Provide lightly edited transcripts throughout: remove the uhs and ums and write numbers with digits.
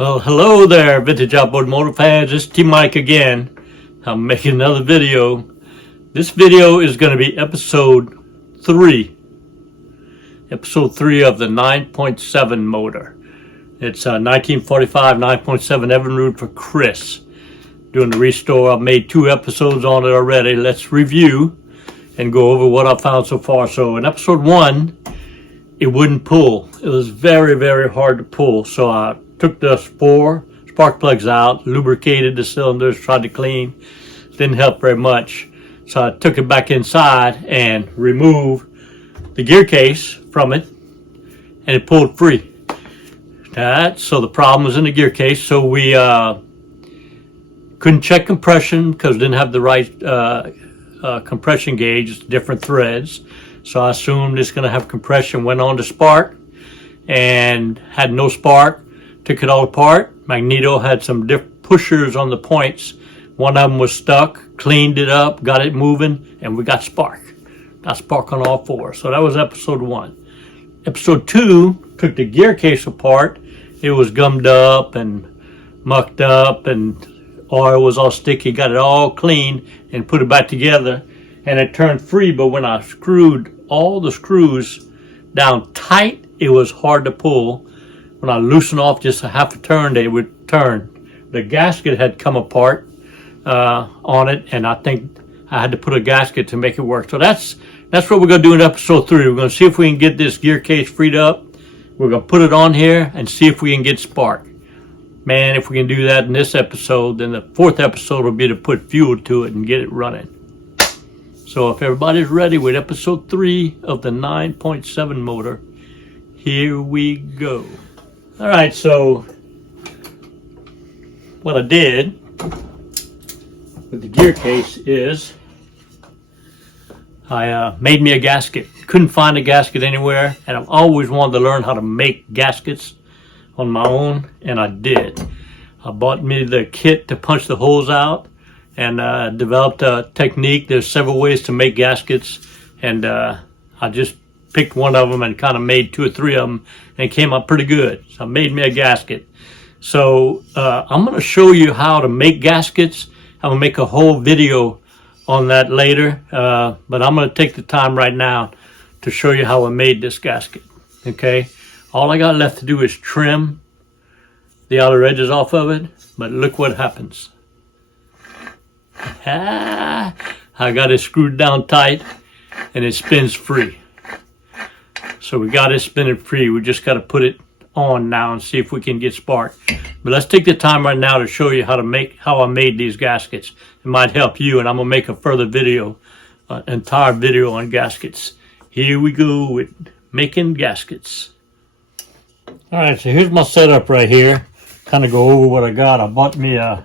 Well, hello there, Vintage Outboard Motor fans. It's T-Mike again. I'm making another video. This video is going to be episode 3. Episode 3 of the 9.7 motor. It's 1945 9.7 Evinrude for Chris. Doing the restore. I've made 2 episodes on it already. Let's review and go over what I've found so far. So in episode 1, it wouldn't pull. It was very, very hard to pull. So I took the 4 spark plugs out, lubricated the cylinders, tried to clean. Didn't help very much. So I took it back inside and removed the gear case from it, and it pulled free. So the problem was in the gear case. So we couldn't check compression because we didn't have the right compression gauge. It's different threads. So I assumed it's going to have compression. Went on to spark and had no spark. Took it all apart. Magneto had some pushers on the points. One of them was stuck. Cleaned it up, got it moving, and we got spark. Got spark on all 4. So that was episode 1. Episode 2 took the gear case apart. It was gummed up and mucked up, and oil was all sticky. Got it all cleaned and put it back together, and it turned free. But when I screwed all the screws down tight, it was hard to pull. When I loosened off just a half a turn, they would turn. The gasket had come apart on it, and I think I had to put a gasket to make it work. So that's what we're going to do in episode 3. We're going to see if we can get this gear case freed up. We're going to put it on here and see if we can get spark. Man, if we can do that in this episode, then the 4th episode will be to put fuel to it and get it running. So if everybody's ready with episode 3 of the 9.7 motor, here we go. All right, so what I did with the gear case is I made me a gasket. Couldn't find a gasket anywhere, and I've always wanted to learn how to make gaskets on my own, and I did. I bought me the kit to punch the holes out, and developed a technique. There's several ways to make gaskets, and I just picked one of them and kind of made 2 or 3 of them, and it came out pretty good. So I made me a gasket. So I'm going to show you how to make gaskets. I'm going to make a whole video on that later, but I'm going to take the time right now to show you how I made this gasket. Okay, all I got left to do is trim the outer edges off of it, but look what happens. I got it screwed down tight, and it spins free. So we got it spinning free. We just got to put it on now and see if we can get spark. But let's take the time right now to show you how I made these gaskets. It might help you, and I'm gonna make a further video, entire video on gaskets. Here we go with making gaskets. All right, so here's my setup right here. Kind of go over what I got. I bought me a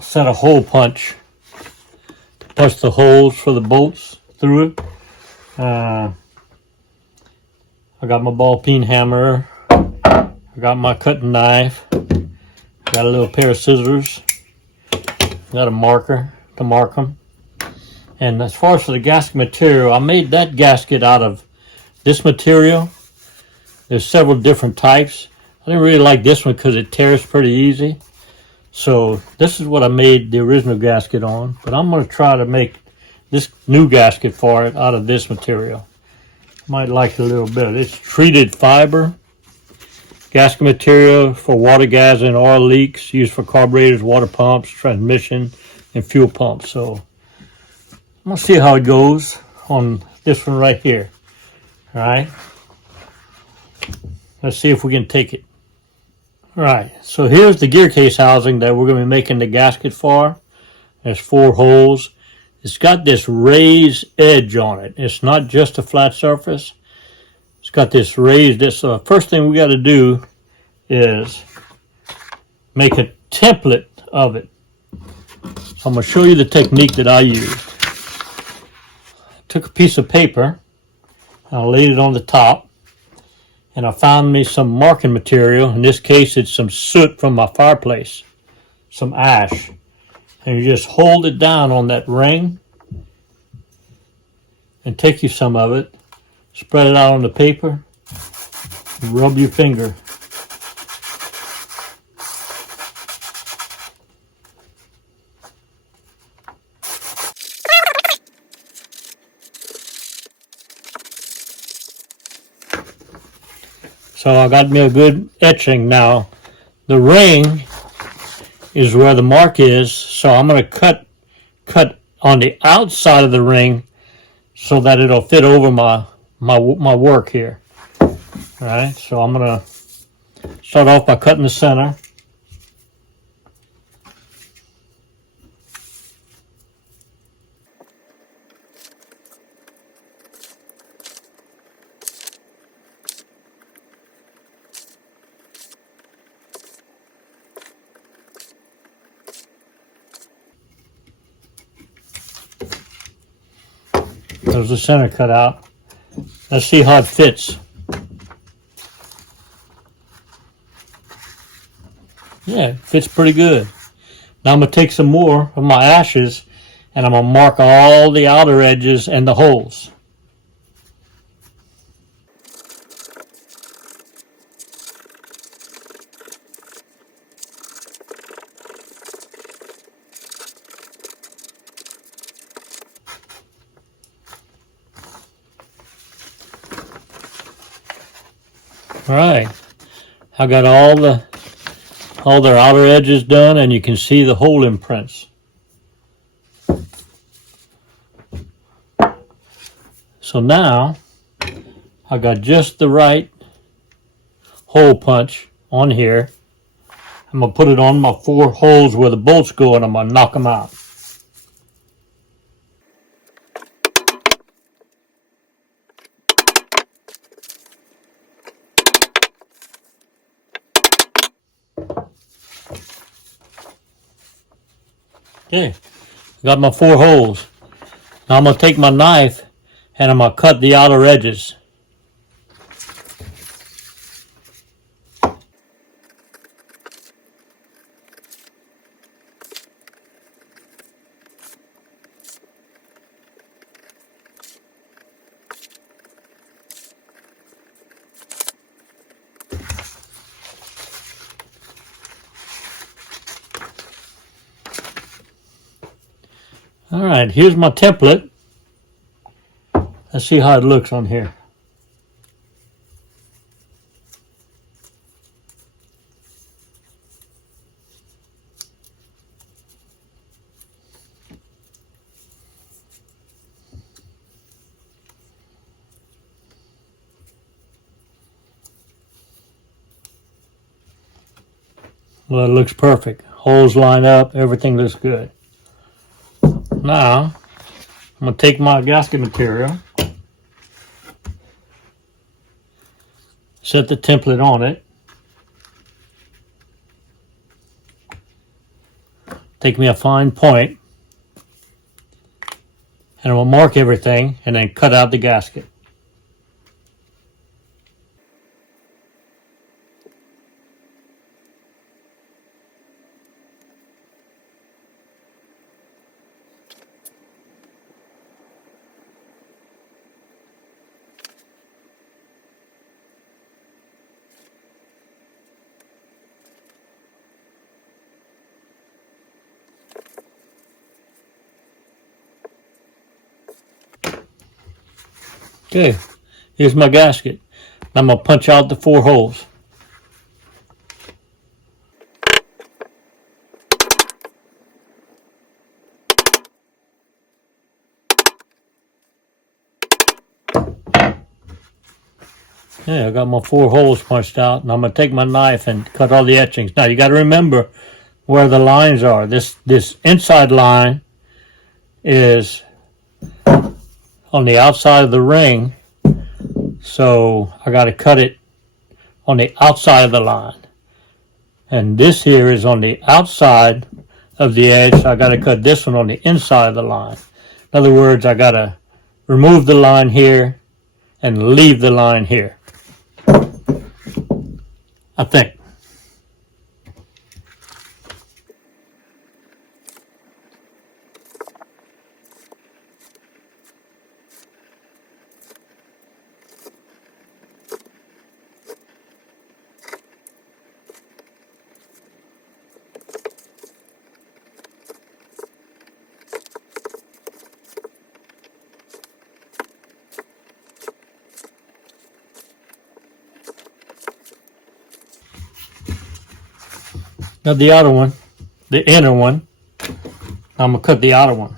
set of hole punch to punch the holes for the bolts through it. I got my ball peen hammer. I got my cutting knife. Got a little pair of scissors. Got a marker to mark them. And as far as for the gasket material, I made that gasket out of this material. There's several different types. I didn't really like this one because it tears pretty easy. So this is what I made the original gasket on. But I'm going to try to make this new gasket for it out of this material. Might like a little bit. It's treated fiber. Gasket material for water gas and oil leaks, used for carburetors, water pumps, transmission, and fuel pumps. So I'm going to see how it goes on this one right here. All right. Let's see if we can take it. All right. So here's the gear case housing that we're going to be making the gasket for. There's 4 holes. It's got this raised edge on it. It's not just a flat surface. It's got this raised. First thing we got to do is make a template of it. So I'm going to show you the technique that I used. I took a piece of paper, I laid it on the top, and I found me some marking material. In this case, it's some soot from my fireplace, some ash. And you just hold it down on that ring and take you some of it, spread it out on the paper, and rub your finger So I got me a good etching. Now the ring is where the mark is, so I'm going to cut on the outside of the ring so that it'll fit over my work here. All right, so I'm going to start off by cutting the center. There's the center cut out. Let's see how it fits. Yeah, it fits pretty good. Now I'm going to take some more of my ashes and I'm going to mark all the outer edges and the holes. All right, I got all their outer edges done, and you can see the hole imprints. So now I got just the right hole punch on here. I'm gonna put it on my 4 holes where the bolts go, and I'm gonna knock them out. Okay, got my 4 holes. Now I'm going to take my knife and I'm going to cut the outer edges. All right, here's my template. Let's see how it looks on here. Well, it looks perfect. Holes line up, everything looks good. Now, I'm going to take my gasket material, set the template on it, take me a fine point, and I'm going to mark everything and then cut out the gasket. Okay, here's my gasket. I'm going to punch out the 4 holes. Okay, I got my 4 holes punched out, and I'm going to take my knife and cut all the etchings. Now, you got to remember where the lines are. This inside line is on the outside of the ring, so I got to cut it on the outside of the line. And this here is on the outside of the edge, so I got to cut this one on the inside of the line. In other words, I got to remove the line here and leave the line here, I think. Got the outer one, the inner one. I'm gonna cut the outer one.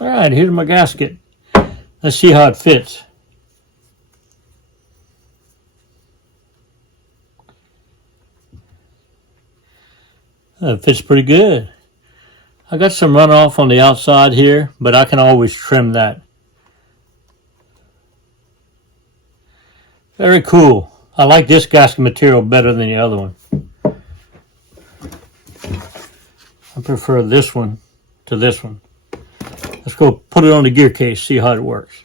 All right, here's my gasket. Let's see how it fits. It fits pretty good. I got some runoff on the outside here, but I can always trim that. Very cool. I like this gasket material better than the other one. I prefer this one to this one. Let's go put it on the gear case, see how it works.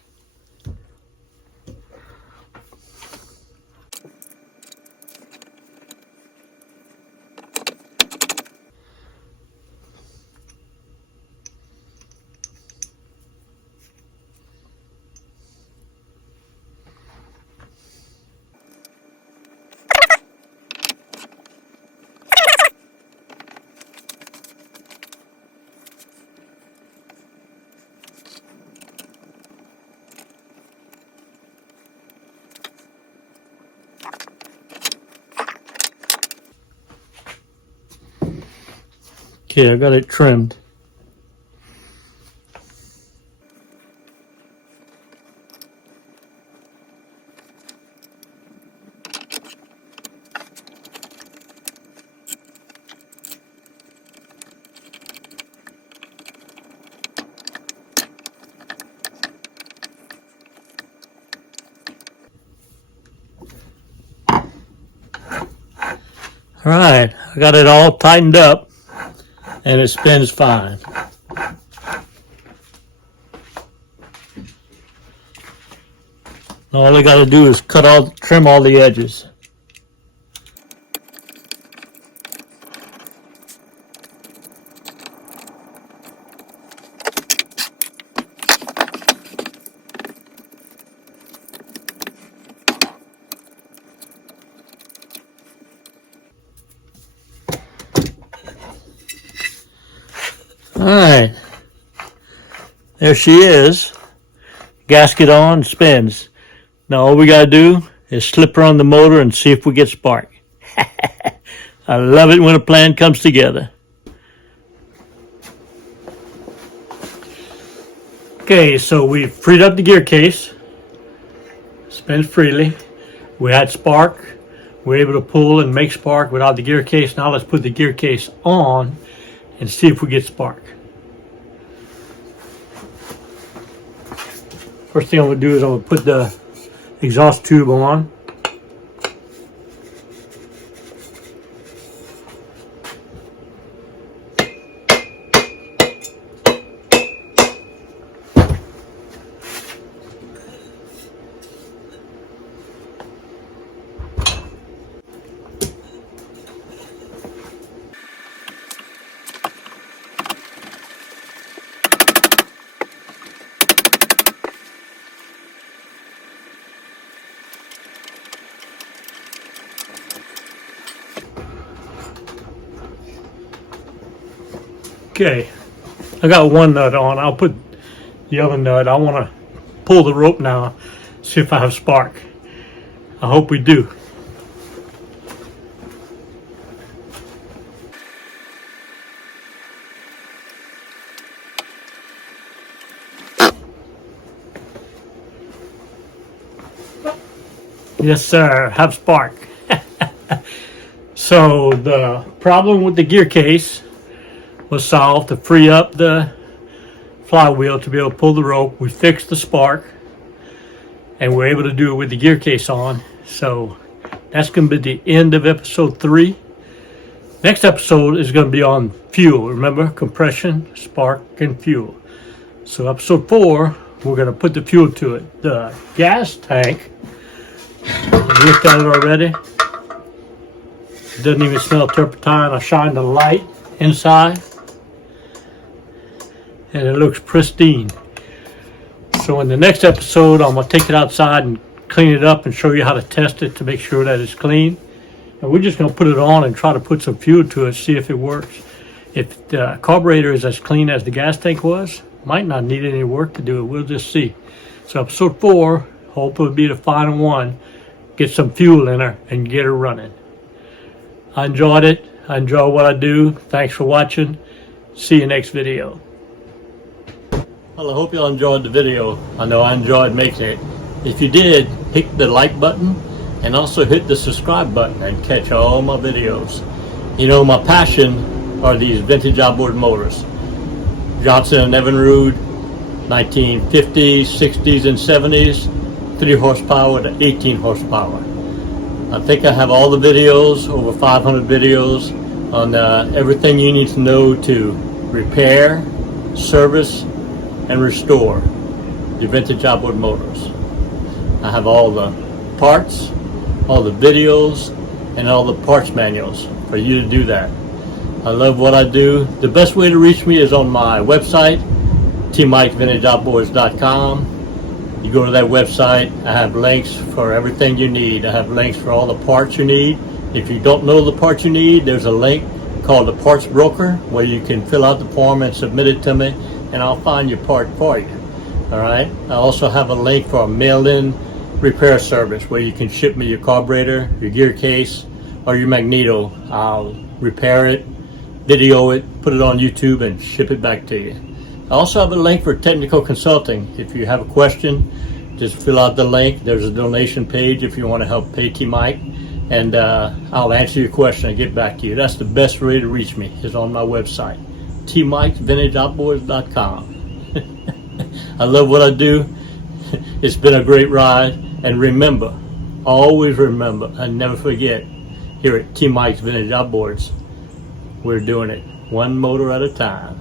Okay, I got it trimmed. All right, I got it all tightened up and it spins fine. All I got to do is trim all the edges. All right, there she is. Gasket on, spins. Now all we gotta do is slip her on the motor and see if we get spark. I love it when a plan comes together. Okay, so we freed up the gear case. Spins freely. We had spark. We're able to pull and make spark without the gear case. Now let's put the gear case on and see if we get spark. First thing I'm going to do is I'm going to put the exhaust tube on. Okay, I got one nut on. I'll put the other nut. I want to pull the rope now, see if I have spark. I hope we do. Yes, sir, have spark. So the problem with the gear case was solved to free up the flywheel to be able to pull the rope. We fixed the spark and we're able to do it with the gear case on. So that's going to be the end of episode 3. Next episode is going to be on fuel. Remember, compression, spark, and fuel. So episode 4, we're going to put the fuel to it. The gas tank, we looked at it already. It doesn't even smell turpentine. I shined the light inside and it looks pristine. So in the next episode, I'm going to take it outside and clean it up and show you how to test it to make sure that it's clean. And we're just going to put it on and try to put some fuel to it, see if it works. If the carburetor is as clean as the gas tank was, might not need any work to do it. We'll just see. So episode 4, hopefully will be the final one. Get some fuel in her and get her running. I enjoyed it. I enjoy what I do. Thanks for watching. See you next video. Well, I hope y'all enjoyed the video. I know I enjoyed making it. If you did, hit the like button and also hit the subscribe button and catch all my videos. You know, my passion are these vintage outboard motors. Johnson and Evinrude, 1950s, 60s, and 70s, 3 horsepower to 18 horsepower. I think I have all the videos, over 500 videos, on everything you need to know to repair, service, and restore your vintage outboard motors. I have all the parts, all the videos, and all the parts manuals for you to do that. I love what I do. The best way to reach me is on my website, tmikesvintageoutboards.com. You go to that website, I have links for everything you need. I have links for all the parts you need. If you don't know the parts you need, there's a link called the Parts Broker where you can fill out the form and submit it to me, and I'll find your part for you. All right. I also have a link for a mail-in repair service where you can ship me your carburetor, your gear case, or your magneto. I'll repair it, video it, put it on YouTube, and ship it back to you. I also have a link for technical consulting. If you have a question, just fill out the link. There's a donation page if you want to help pay T-Mike, and I'll answer your question and get back to you. That's the best way to reach me, is on my website, tmikesvintageoutboards.com. I love what I do. It's been a great ride. And remember, always remember, and never forget, here at T-Mike's Vintage Outboards, we're doing it one motor at a time.